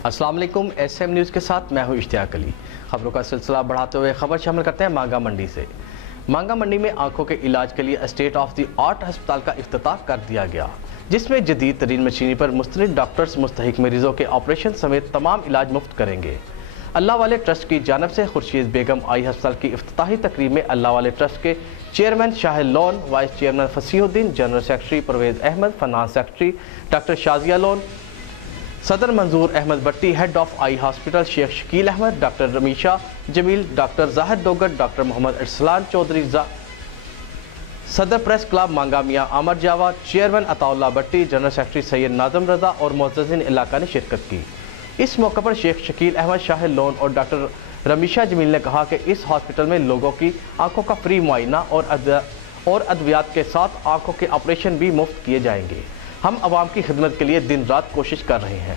अस्सलाम वालेकुम। SM news के साथ मैं हूं इश्तियाक अली। खबरों का सिलसिला बढ़ाते हुए खबर शामिल करते हैं मांगा मंडी से। मांगा मंडी में आंखों के इलाज के लिए स्टेट ऑफ द आर्ट अस्पताल का इफ्तिताह कर दिया गया, जिसमें जदीद तरीन मशीनी पर मुस्तनिद डॉक्टर्स मुस्तहिक मरीजों के ऑपरेशन समेत तमाम इलाज मुफ्त करेंगे। अल्लाह वाले ट्रस्ट की जानब से खुर्शीद बेगम आई अस्पताल की इफ्तिताही तकरीब में अल्लाह वाले ट्रस्ट के chairman Shahid Lone, vice chairman Fasihuddin, general secretary Parvez Ahmed, finance secretary doctor Shazia Lone, सदर Manzoor Ahmed Bhatti, head of eye hospital Sheikh Shakeel Ahmed, doctor Ramisha Jameel, doctor Zahid Dogar, doctor Muhammad Arsalan Chaudhry, सदर press club Manga Mian Aamir Jawa, chairman Ataullah Bhatti, general secretary Syed Nazim Raza और मुअज़्ज़िज़ीन इलाका ने शिरकत की। इस मौके पर शेख शकील अहमद, शाहिद लोन और डॉक्टर रमीशा जमील ने कहा कि इस हॉस्पिटल में लोगों की आंखों का फ्री मुआयना और अद्वियात के साथ आंखों के ऑपरेशन भी मुफ्त किए जाएंगे। हम आवाम की खिदमत के लिए दिन रात कोशिश कर रहे हैं।